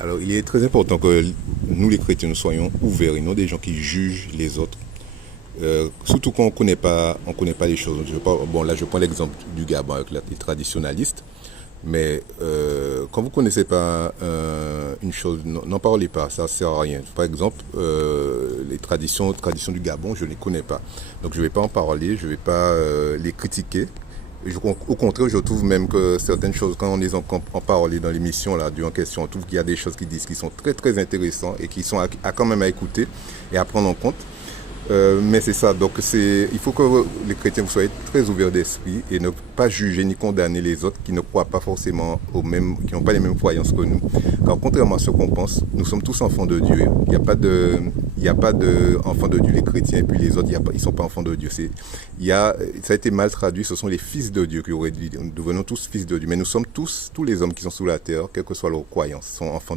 Alors, il est très important que nous, les chrétiens, nous soyons ouverts et non des gens qui jugent les autres. Surtout quand on connaît pas les choses. Bon, là, je prends l'exemple du Gabon avec les traditionalistes. Mais quand vous connaissez pas une chose, n'en parlez pas, ça sert à rien. Par exemple, les traditions du Gabon, je ne les connais pas. Donc je ne vais pas en parler, je ne vais pas les critiquer. Au contraire, je trouve même que certaines choses, quand on les entend en parler dans l'émission, là, en question, on trouve qu'il y a des choses qui disent qui sont très très intéressantes et qui sont à quand même à écouter et à prendre en compte. Mais c'est ça, donc il faut que les chrétiens vous soyez très ouverts d'esprit et ne pas juger ni condamner les autres qui ne croient pas forcément qui n'ont pas les mêmes croyances que nous. Car contrairement à ce qu'on pense, nous sommes tous enfants de Dieu. Il n'y a pas de enfants de Dieu, les chrétiens, et puis les autres, ils ne sont pas enfants de Dieu. Ça a été mal traduit, ce sont les fils de Dieu qui auraient dit, nous devenons tous fils de Dieu. Mais nous sommes tous les hommes qui sont sous la terre, quelle que soit leur croyance, sont enfants de Dieu.